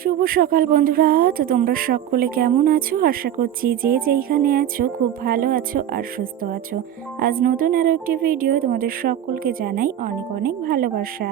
শুভ সকাল বন্ধুরা। তো তোমরা সকলে কেমন আছো? আশা করছি যে যেইখানে আছো খুব ভালো আছো আর সুস্থ আছো। আজ নতুন আরও একটি ভিডিও তোমাদের সকলকে জানাই অনেক অনেক ভালোবাসা।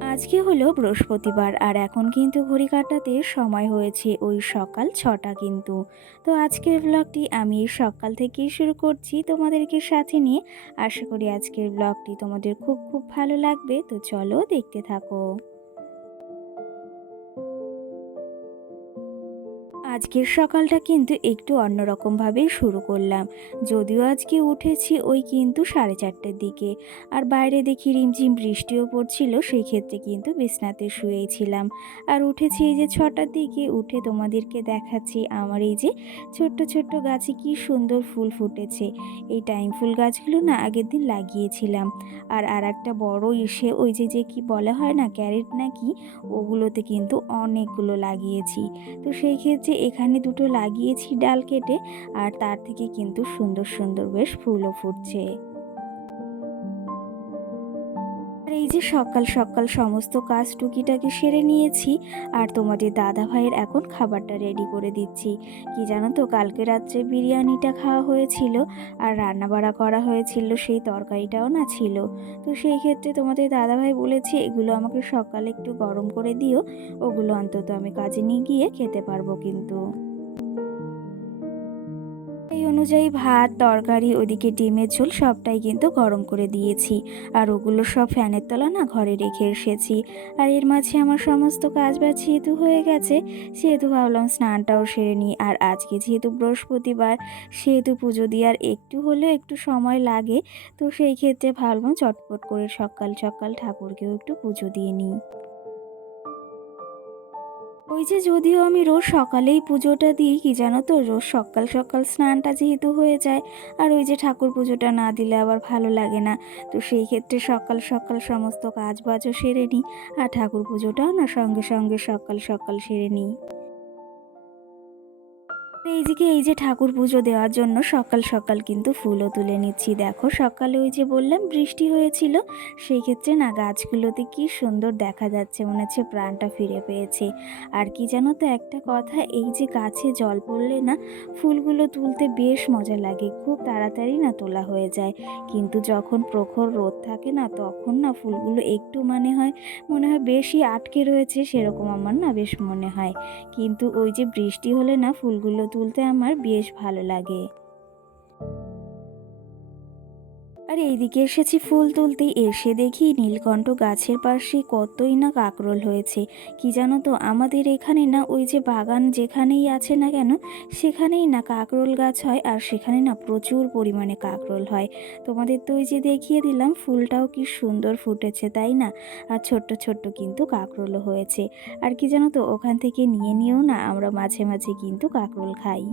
আজকে হলো বৃহস্পতিবার আর এখন কিন্তু ঘড়ি কাটাতে সময় হয়েছে ওই সকাল ছটা কিন্তু। তো আজকের ব্লগটি আমি সকাল থেকেই শুরু করছি তোমাদেরকে সাথে নিয়ে। আশা করি আজকের ব্লগটি তোমাদের খুব খুব ভালো লাগবে। তো চলো দেখতে থাকো। আজকের সকালটা কিন্তু একটু অন্যরকমভাবেই শুরু করলাম। যদিও আজকে উঠেছি ওই কিন্তু সাড়ে চারটের দিকে। আর বাইরে দেখি রিমঝিম বৃষ্টিও পড়ছিল, সেই ক্ষেত্রে কিন্তু বিছনাতে শুয়েছিলাম আর উঠেছি এই যে ছটার দিকে, উঠে তোমাদেরকে দেখাচ্ছি আমার এই যে ছোট্ট ছোট্ট গাছে কি সুন্দর ফুল ফুটেছে। এই টাইম ফুল গাছগুলো না আগের দিন লাগিয়েছিলাম। আর আর একটা বড় এসে ওই যে যে কি বলা হয় না, ক্যারেট নাকি ওগুলোতে কিন্তু অনেকগুলো লাগিয়েছি। তো সেই ক্ষেত্রে এখানে দুটো লাগিয়েছি ডাল কেটে আর তার থেকে কিন্তু সুন্দর সুন্দর বেশ ফুলও ফুটছে। আর এই যে সকাল সকাল সমস্ত কাজ টুকিটাকি সেরে নিয়েছি আর তোমাদের দাদা ভাইয়ের এখন খাবারটা রেডি করে দিচ্ছি। কি জানো তো, কালকে রাত্রে বিরিয়ানিটা খাওয়া হয়েছিল আর রান্না বাড়া করা হয়েছিল, সেই তরকারিটাও না ছিল। তো সেই ক্ষেত্রে তোমাদের দাদা ভাই বলেছে, এগুলো আমাকে সকালে একটু গরম করে দিও, ওগুলো অন্তত আমি কাজে নিয়ে গিয়ে খেতে পারব কিন্তু। অনুযায়ী ভাত, তরকারি, ওদিকে ডিমের ঝোল সবটাই কিন্তু গরম করে দিয়েছি। আর ওগুলো সব ফ্যানের তলা না ঘরে রেখে এসেছি। আর এর মাঝে আমার সমস্ত কাজ বাজ যেহেতু হয়ে গেছে, সেহেতু ভাবলাম স্নানটাও সেরে নিই। আর আজকে যেহেতু বৃহস্পতিবার, সেহেতু পুজো দেওয়ার একটু হলেও একটু সময় লাগে, তো সেই ক্ষেত্রে ভাবলাম চটপট করে সকাল সকাল ঠাকুরকেও একটু পুজো দিয়ে নিই। ওই যে যদিও আমি রোজ সকালেই পুজোটা দিই, কি জানো তো? রোজ সকাল সকাল স্নানটা যেহেতু হয়ে যায়, আর ওই যে ঠাকুর পুজোটা না দিলে আবার ভালো লাগে না। তো সেই ক্ষেত্রে সকাল সকাল সমস্ত কাজ বাজও সেরে নিই, আর ঠাকুর পুজোটাও না সঙ্গে সঙ্গে সকাল সকাল সেরে নিই। এইদিকে এই যে ঠাকুর পুজো দেওয়ার জন্য সকাল সকাল কিন্তু ফুলও তুলে নিচ্ছি। দেখো সকালে ওই যে বললাম বৃষ্টি হয়েছিল, সেই ক্ষেত্রে না গাছগুলোতে কি সুন্দর দেখা যাচ্ছে, মনে হচ্ছে প্রাণটা ফিরে পেয়েছে। আর কি জানো তো একটা কথা, এই যে গাছে জল পড়লে না ফুলগুলো তুলতে বেশ মজা লাগে, খুব তাড়াতাড়ি না তোলা হয়ে যায়। কিন্তু যখন প্রখর রোদ থাকে না, তখন না ফুলগুলো একটু মানে হয়, মনে হয় বেশি আটকে রয়েছে, সেরকম আমার না বেশ মনে হয়। কিন্তু ওই যে বৃষ্টি হলে না ফুলগুলো তুলতে আমার বেশ ভালো লাগে। আর এইদিকে এসেছি ফুল তুলতে। এসে দেখি নীলকণ্ঠ গাছের পাশে কতই না কাকরোল হয়েছে। কি জানো তো, আমাদের এখানে না ওই যে বাগান যেখানেই আছে না কেন, সেখানেই না কাকরোল গাছ হয় আর সেখানে না প্রচুর পরিমাণে কাকরোল হয়। তোমাদের তো ওই যে দেখিয়ে দিলাম, ফুলটাও কি সুন্দর ফুটেছে, তাই না? আর ছোট্ট ছোট্ট কিন্তু কাকরোলও হয়েছে। আর কি জানো তো, ওখান থেকে নিয়ে নিয়েও না আমরা মাঝে মাঝে কিন্তু কাকরোল খাই।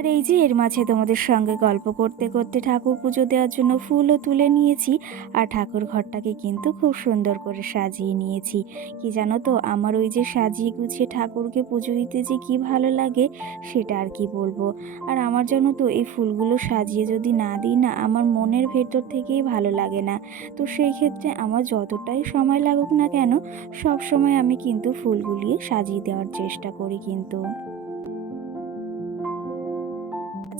আর এই যে এর মাঝে তোমাদের সঙ্গে গল্প করতে করতে ঠাকুর পুজো দেওয়ার জন্য ফুলও তুলে নিয়েছি আর ঠাকুর ঘরটাকে কিন্তু খুব সুন্দর করে সাজিয়ে নিয়েছি। কি জানো তো, আমার ওই যে সাজিয়ে গুছিয়ে ঠাকুরকে পুজো দিতে যে কি ভালো লাগে সেটা আর কি বলব। আর আমার জানো তো, এই ফুলগুলো সাজিয়ে যদি না দিই না, আমার মনের ভেতর থেকেই ভালো লাগে না। তো সেই ক্ষেত্রে আমার যতটাই সময় লাগুক না কেন সব সময় আমি কিন্তু ফুলগুলি সাজিয়ে দেওয়ার চেষ্টা করি কিন্তু।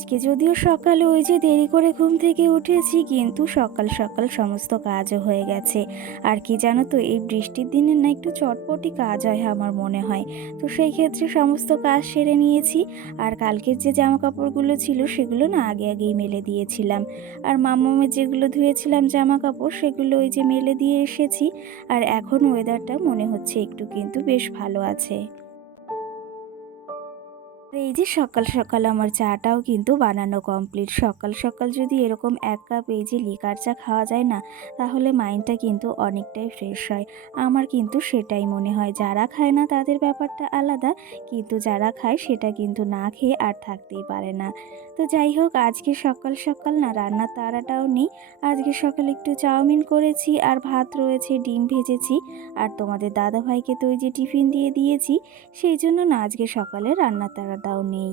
আজকে যদিও সকালে ওই যে দেরি করে ঘুম থেকে উঠেছি, কিন্তু সকাল সকাল সমস্ত কাজও হয়ে গেছে। আর কি জানো তো, এই বৃষ্টির দিনে না একটু চটপটি কাজ হয় আমার মনে হয়। তো সেই ক্ষেত্রে সমস্ত কাজ সেরে নিয়েছি। আর কালকের যে জামা কাপড়গুলো ছিল সেগুলো না আগে আগেই মেলে দিয়েছিলাম। আর মামামের যেগুলো ধুয়েছিলাম জামা কাপড় সেগুলো ওই যে মেলে দিয়ে এসেছি। আর এখন ওয়েদারটা মনে হচ্ছে একটু কিন্তু বেশ ভালো আছে। এই যে সকাল সকাল আমার চাটাও কিন্তু বানানো কমপ্লিট সকাল সকাল যদি এরকম এক কাপ এই যে লিকার চা খাওয়া যায় না, তাহলে মাইন্ডটা কিন্তু অনেকটাই ফ্রেশ হয়। আমার কিন্তু সেটাই মনে হয়। যারা খায় না তাদের ব্যাপারটা আলাদা, কিন্তু যারা খায় সেটা কিন্তু না খেয়ে আর থাকতেই পারে না। তো যাই হোক, আজকে সকাল সকাল না রান্নার তাড়াটাও নেই। আজকে সকালে একটু চাউমিন করেছি আর ভাত রয়েছে, ডিম ভেজেছি। আর তোমাদের দাদা ভাইকে তো ওই যে টিফিন দিয়ে দিয়েছি, সেই জন্য না আজকে সকালে রান্নার তাড়াটাও নেই।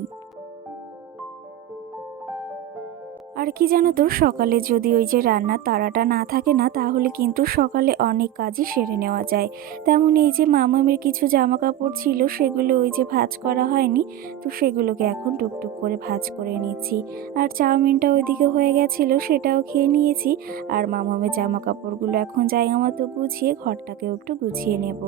আর কি জানো তো, সকালে যদি ওই যে রান্নার তাড়াটা না থাকে না, তাহলে কিন্তু সকালে অনেক কাজই সেরে নেওয়া যায়। তেমন এই যে মামামের কিছু জামা কাপড় ছিল, সেগুলো ওই যে ভাজ করা হয়নি, তো সেগুলোকে এখন টুকটুক করে ভাজ করে নিচ্ছি। আর চাউমিনটা ওইদিকে হয়ে গেছিল, সেটাও খেয়ে নিয়েছি। আর মামামের জামা কাপড়গুলো এখন জায়গা মতো গুছিয়ে, ঘরটাকেও একটু গুছিয়ে নেব।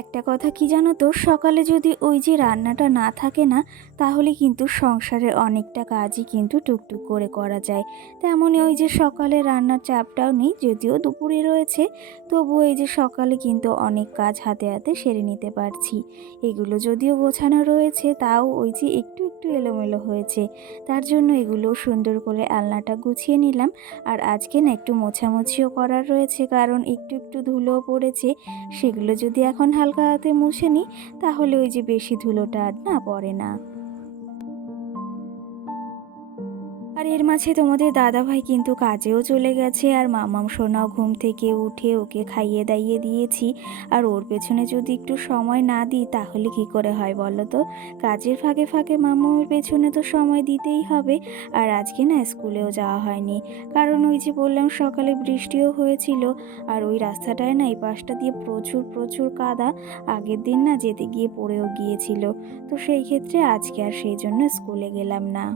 একটা কথা কি জানো তো? সকালে যদি ওই যে রান্নাটা না থাকে না, তাহলে কিন্তু সংসারের অনেকটা কাজই কিন্তু টুকটুক করে করা যায়। তেমনই ওই যে সকালে রান্নার চাপটাও নেই, যদিও দুপুরে রয়েছে, তবুও এই যে সকালে কিন্তু অনেক কাজ হাতে হাতে সেরে নিতে পারছি। এগুলো যদিও গোছানো রয়েছে, তাও ওই যে একটু একটু এলোমেলো হয়েছে। তার জন্য এগুলো সুন্দর করে আলনাটা গুছিয়ে নিলাম। আর আজকে না একটু মোছামুছিও করার রয়েছে, কারণ একটু একটু ধুলোও পড়েছে। সেগুলো যদি এখন হালকা হাতে মুছে নিই তাহলে ওই যে বেশি ধুলোটা আর না পড়ে না। আর এর মাঝে তোমাদের দাদাভাই কিন্তু কাজেও চলে গেছে, আর মামাম সোনাও ঘুম থেকে উঠে ওকে খাইয়ে দাইয়ে দিয়েছি। আর ওর পেছনে যদি একটু সময় না দিই, তাহলে কি করে হয় বলো তো? কাজের ফাঁকে ফাঁকে মামামের পেছনে তো সময় দিতেই হবে, আর আজকে না স্কুলেও যাওয়া হয়নি। কারণ ওই যে বললাম, সকালে বৃষ্টিও হয়েছিল, আর ওই রাস্তাটায় না এই পাশটা দিয়ে প্রচুর প্রচুর কাদা। আগের দিন না যেতে গিয়ে পড়েও গিয়েছিল। তো সেই ক্ষেত্রে আজকে আর সেই জন্য স্কুলে গেলাম না।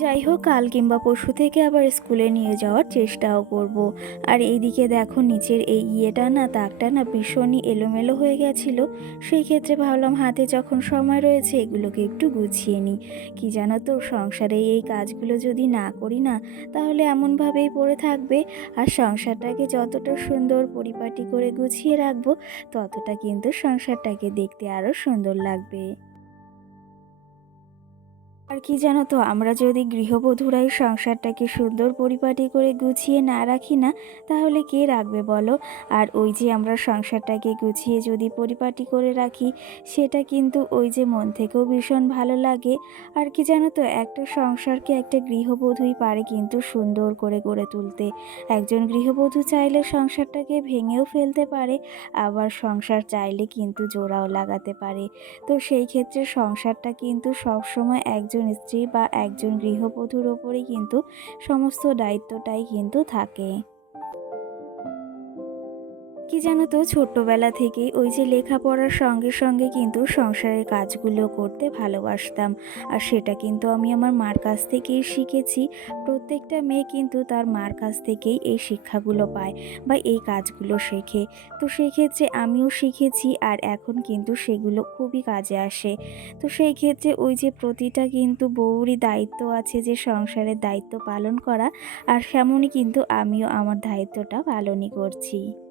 যাই হোক, কাল কিংবা পরশু থেকে আবার স্কুলে নিয়ে যাওয়ার চেষ্টাও করব। আর এইদিকে দেখো, নিচের এই ইয়েটা না, তাকটা না ভীষণই এলোমেলো হয়ে গেছিল। সেই ক্ষেত্রে ভাবলাম, হাতে যখন সময় রয়েছে, এগুলোকে একটু গুছিয়ে নিই। কি জানো তো, সংসারে এই কাজগুলো যদি না করি না, তাহলে এমনভাবেই পড়ে থাকবে। আর সংসারটাকে যতটা সুন্দর পরিপাটি করে গুছিয়ে রাখব, ততটা কিন্তু সংসারটাকে দেখতে আরও সুন্দর লাগবে। আর কি জানো তো, আমরা যদি গৃহবধূরাই সংসারটাকে সুন্দর পরিপাটি করে গুছিয়ে না রাখি না, তাহলে কে রাখবে বলো? আর ওই যে আমরা সংসারটাকে গুছিয়ে যদি পরিপাটি করে রাখি, সেটা কিন্তু ওই যে মন থেকেও ভীষণ ভালো লাগে। আর কি জানো তো, একটা সংসারকে একটা গৃহবধূই পারে কিন্তু সুন্দর করে গড়ে তুলতে। একজন গৃহবধূ চাইলে সংসারটাকে ভেঙেও ফেলতে পারে, আবার সংসার চাইলে কিন্তু জোড়াও লাগাতে পারে। তো সেই ক্ষেত্রে সংসারটা কিন্তু সবসময় একজন স্ত্রী বা একজন গৃহবধূর ওপরেই কিন্তু সমস্ত দায়িত্বটাই কিন্তু থাকে। কি জানো তো, ছোট্টবেলা থেকেই ওই যে লেখাপড়ার সঙ্গে সঙ্গে কিন্তু সংসারের কাজগুলো করতে ভালোবাসতাম। আর সেটা কিন্তু আমি আমার মার কাছ থেকেই শিখেছি। প্রত্যেকটা মেয়ে কিন্তু তার মার কাছ থেকেই এই শিক্ষাগুলো পায় বা এই কাজগুলো শেখে। তো সেক্ষেত্রে আমিও শিখেছি আর এখন কিন্তু সেগুলো খুবই কাজে আসে। তো সেই ক্ষেত্রে ওই যে প্রতিটা কিন্তু বউরই দায়িত্ব আছে যে সংসারের দায়িত্ব পালন করা। আর সেমনই কিন্তু আমিও আমার দায়িত্বটা পালনই করছি।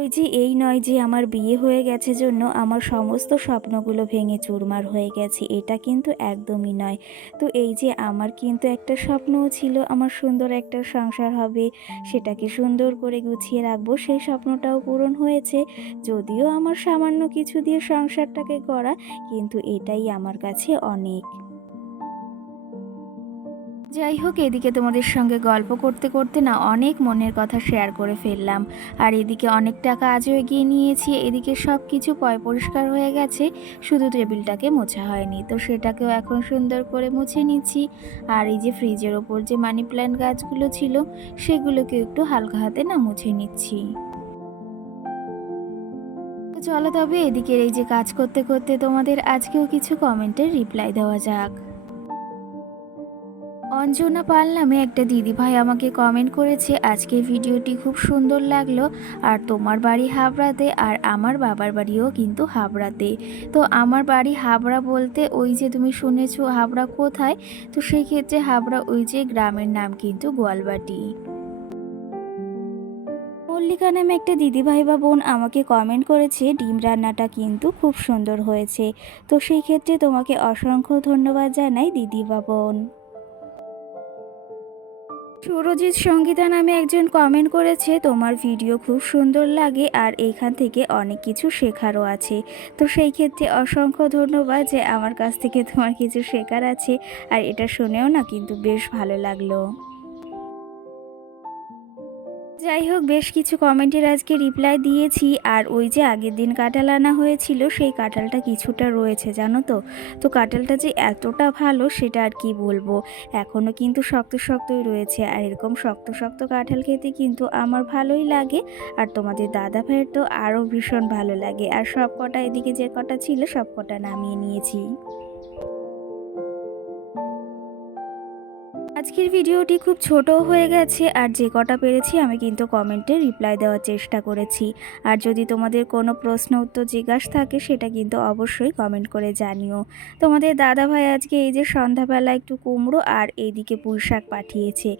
ওই যে এই নয় যে আমার বিয়ে হয়ে গেছে জন্য আমার সমস্ত স্বপ্নগুলো ভেঙে চুরমার হয়ে গেছে, এটা কিন্তু একদমই নয়। তো এই যে আমার কিন্তু একটা স্বপ্নও ছিল, আমার সুন্দর একটা সংসার হবে, সেটাকে সুন্দর করে গুছিয়ে রাখব, সেই স্বপ্নটাও পূরণ হয়েছে। যদিও আমার সামান্য কিছু দিয়ে সংসারটাকে করা, কিন্তু এটাই আমার কাছে অনেক। যাই হোক, এদিকে তোমাদের সঙ্গে গল্প করতে করতে না অনেক মনের কথা শেয়ার করে ফেললাম। আর এদিকে অনেক টাকা আজও এগিয়ে নিয়েছি, এদিকে সব কিছু পয় পরিষ্কার হয়ে গেছে, শুধু টেবিলটাকে মোছা হয়নি। তো সেটাকেও এখন সুন্দর করে মুছে নিচ্ছি। আর এই যে ফ্রিজের ওপর যে মানি প্ল্যান্ট গাছগুলো ছিল, সেগুলোকে একটু হালকা হাতে না মুছে নিচ্ছি। চলো তবে এদিকের এই যে কাজ করতে করতে তোমাদের আজকেও কিছু কমেন্টের রিপ্লাই দেওয়া যাক। অঞ্জনা পাল নামে একটা দিদিভাই আমাকে কমেন্ট করেছে, আজকে ভিডিওটি খুব সুন্দর লাগল। আর তোমার বাড়ি হাবড়াতে আর আমার বাবার বাড়িও কিন্তু হাবড়াতে। তো আমার বাড়ি হাবড়া বলতে ওই যে তুমি শুনেছো হাবড়া কোথায়? তো সেই ক্ষেত্রে হাবড়া ওই যে গ্রামের নাম কিন্তু গোয়ালবাটি। মল্লিকা নামে একটা দিদিভাই বা বোন আমাকে কমেন্ট করেছে, ডিম রান্নাটা কিন্তু খুব সুন্দর হয়েছে। তো সেই ক্ষেত্রে তোমাকে অসংখ্য ধন্যবাদ জানাই দিদি বা বোন। সুরজিৎ সঙ্গীতা নামে একজন কমেন্ট করেছে, তোমার ভিডিও খুব সুন্দর লাগে আর এখান থেকে অনেক কিছু শেখারও আছে। তো সেই ক্ষেত্রে অসংখ্য ধন্যবাদ যে আমার কাছ থেকে তোমার কিছু শেখার আছে। আর এটা শুনেও না কিন্তু বেশ ভালো লাগল। যাই হোক, বেশ কিছু কমেন্টের আজকে রিপ্লাই দিয়েছি। আর ওই যে আগের দিন কাঁঠাল আনা হয়েছিল, সেই কাঁঠালটা কিছুটা রয়েছে, জানো তো? তো কাঁঠালটা যে এতটা ভালো, সেটা আর কি বলব? এখনও কিন্তু শক্ত শক্তই রয়েছে। আর এরকম শক্ত শক্ত কাঁঠাল খেতে কিন্তু আমার ভালোই লাগে। আর তোমাদের দাদা ভাইয়ের তো আরও ভীষণ ভালো লাগে। আর সব কটা এদিকে যে কটা ছিল সব কটা নামিয়ে নিয়েছি। আজকের ভিডিওটি খুব ছোট হয়ে গেছে আর যে কটা পেরেছি আমি কিন্তু কমেন্টে রিপ্লাই দেওয়ার চেষ্টা করেছি। আর যদি তোমাদের কোনো প্রশ্ন, উত্তর, জিজ্ঞাসা থাকে সেটা কিন্তু অবশ্যই কমেন্ট করে জানিও। তোমাদের দাদা ভাই আজকে এই যে সন্ধ্যাবেলা একটু কুমড়ো আর এইদিকে পুঁই শাক পাঠিয়েছে।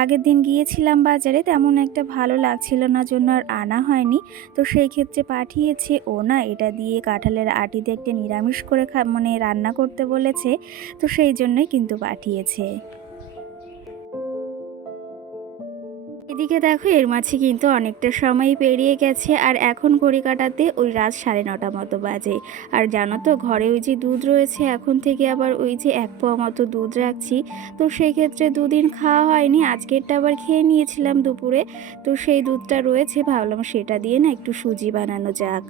আগের দিন গিয়েছিলাম বাজারে তেমন একটা ভালো লাগছিল না, জন্য আর আনা হয়নি। তো সেই ক্ষেত্রে পাঠিয়েছে। ও না এটা দিয়ে কাঁঠালের আটিতে একটা নিরামিষ করে খা মানে রান্না করতে বলেছে। তো সেই জন্যই কিন্তু পাঠিয়েছে। এদিকে দেখো, এর মাঝে কিন্তু অনেকটা সময় পেরিয়ে গেছে আর এখন ঘড়ি কাটাতে ওই রাত সাড়ে নটা মতো বাজে। আর জানো তো, ঘরে ওই যে দুধ রয়েছে, এখন থেকে আবার ওই যে এক পোয়া মতো দুধ রাখছি। তো সেক্ষেত্রে দুদিন খাওয়া হয়নি, আজকেরটা আবার খেয়ে নিয়েছিলাম দুপুরে। তো সেই দুধটা রয়েছে, ভাবলাম সেটা দিয়ে না একটু সুজি বানানো যাক।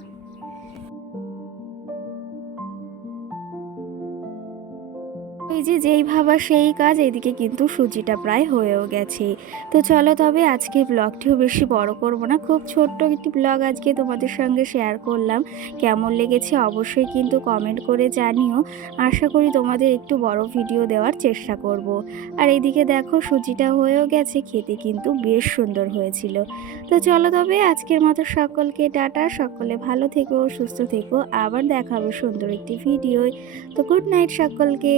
যে যেই ভাবা সেই কাজ, এদিকে কিন্তু সুজিটা প্রায় হয়েও গেছে। তো চলো তবে আজকে ব্লগটিও বেশি বড় করব না, খুব ছোট্ট একটি ব্লগ আজকে তোমাদের সঙ্গে শেয়ার করলাম। কেমন লেগেছে অবশ্যই কিন্তু কমেন্ট করে জানিও। আশা করি তোমাদের একটু বড় ভিডিও দেওয়ার চেষ্টা করব। আর এদিকে দেখো সুজিটা হয়েও গেছে, খেতে কিন্তু বেশ সুন্দর হয়েছিল। তো চলো তবে আজকের মতো সকলকে টাটা, সকলে ভালো থেকো, সুস্থ থেকো। আবার দেখাবো সুন্দর একটি ভিডিও তো গুড নাইট সকলকে।